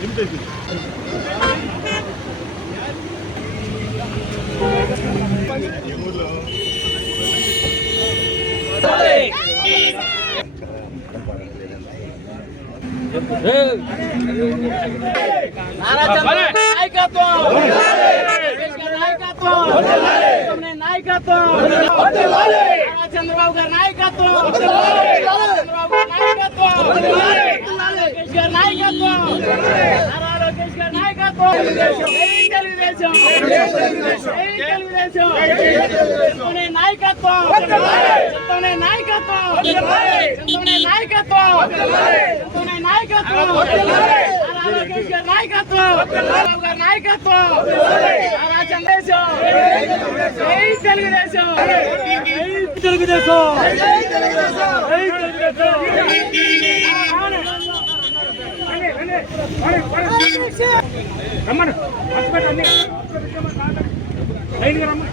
ನಿಮ್ದು చంద్రబాబు నాయకత్వం నాయకత్వం నాయకత్వం గారి నాయకత్వం చంద్రబాబు గారి నాయకత్వం నాయకత్వం నాయకత్వం నాయకత్వం నాయకత్వం! నాయకత్వం. చెప్తూనే నాయకత్వం తెలుగుదేశం తెలుగుదేశం రమ్మను హాస్పిటల్ అన్ని లైన్గా రమ్మను